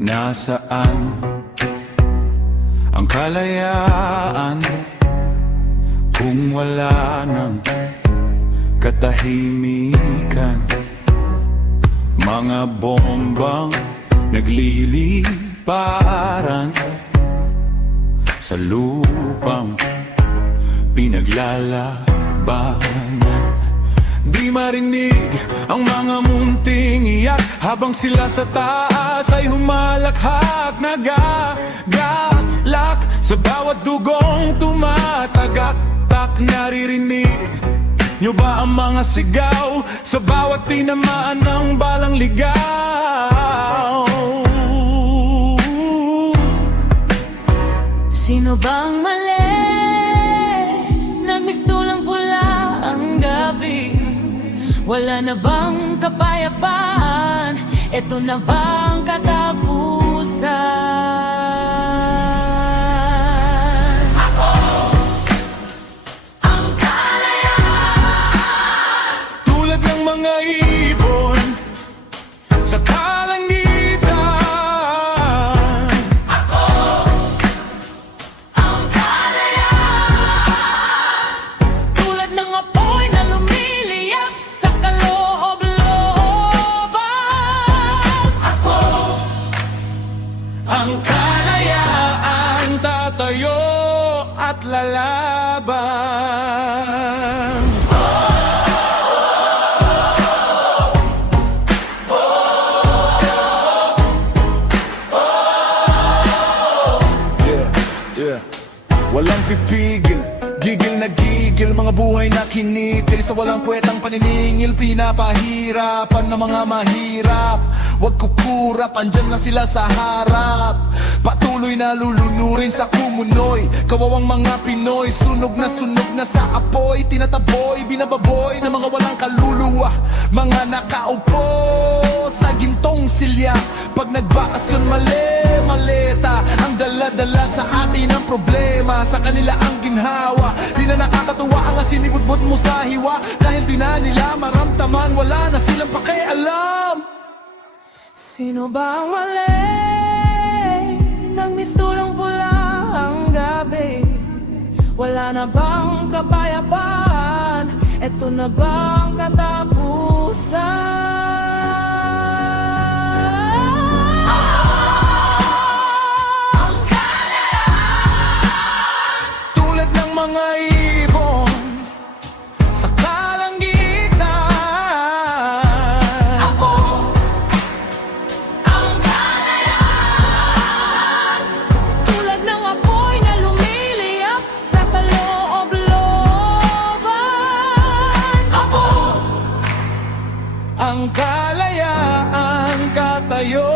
Nasaan ang kalayaan kung wala ng katahimikan? Mga bombang nagliliparan sa lupang pinaglalabanan. Di marinig ang mga munting iyak habang sila sa taas ay humalakhak. Nagagalak sa bawat dugong tumatagaktak. Naririnig nyo ba ang mga sigaw sa bawat tinamaan ng balang ligaw? Sino bang mali? Nagmistulang pula ang gabi. Wala na bang kapayapaan? Ito na bang katapusan? Ako ang kalayaan, tulad ng mga ibon sa kalangitan. Ako ang kalayaan, Tulad ng apoy na lumiliyap sa kaloob-looban. ako ang kalayaan, tatayo at lalaban. Walang pipigil, gigil na gigil, mga buhay na kinitil sa walang kwetang paniningil. Pinapahirapan ng mga mahirap, wag kukurap, andyan lang sila sa harap. Patuloy na lulunurin sa kumunoy, kawawang mga Pinoy. Sunog na sa apoy, tinataboy, binababoy ng mga walang kaluluwa. Mga nakaupo sa gintong silya, pag nagbakasyon maleta ang dala-dala sa atin ang problema. Sa kanila ang ginhawa, di na nakakatuwa ang asinibudbud mo sa hiwa. Dahil di na nila maramdaman, wala na silang pakialam. Sino ba ang mali? Nagmistulang pula ang gabi. Wala na bang kapayapaan? Ito na bang katapusan? Mga ibon sa kalangitan. ako ang kalayaan, Tulad ng apoy na lumiliyap sa kaloob-looban. ako Ang kalayaan, katayo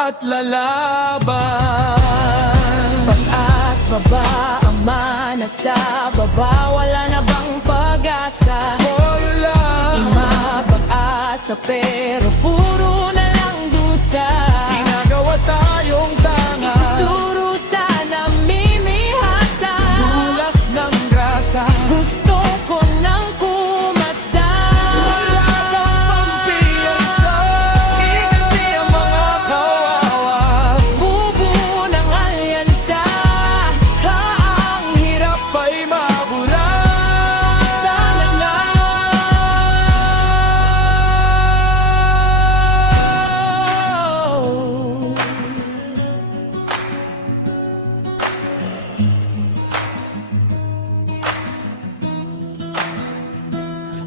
at lalaban. Pag-as baba ang mana sa baba, wala na bang pag-asa? Wala. Imapag-asa pero puro na lang dusa. Ginagawa tayong tanga, Turo sana mimihasa. tulas ng grasa. Gusto ko nang kumasa. Wala kang pampiyansa, iganti ang mga kawawa. Bubuo ng alyansa. Ang hirap ay mabura. Sana nga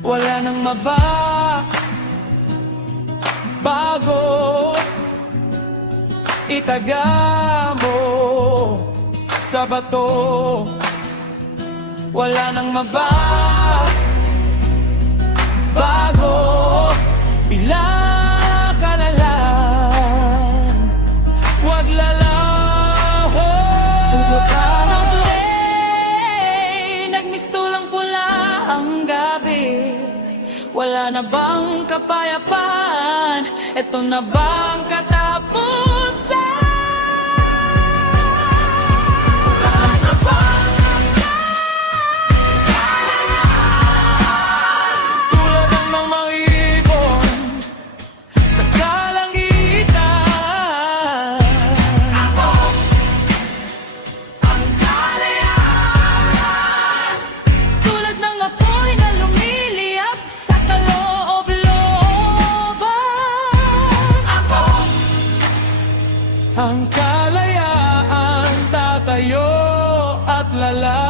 wala nang bago, itaga mo sa bato. Wala nang bago, pinakalalan, wag lalaho. Subukan ang play. Nagmistulang pula ang gabi. Wala na bang kapayapaan? Ito na ba ang katapusan? Tulad ng mga ibon sa kalangitan. Tulad ng apoy na lumiliyap sa kaloob-looban. Ang kalayaan tatayo at lalaki.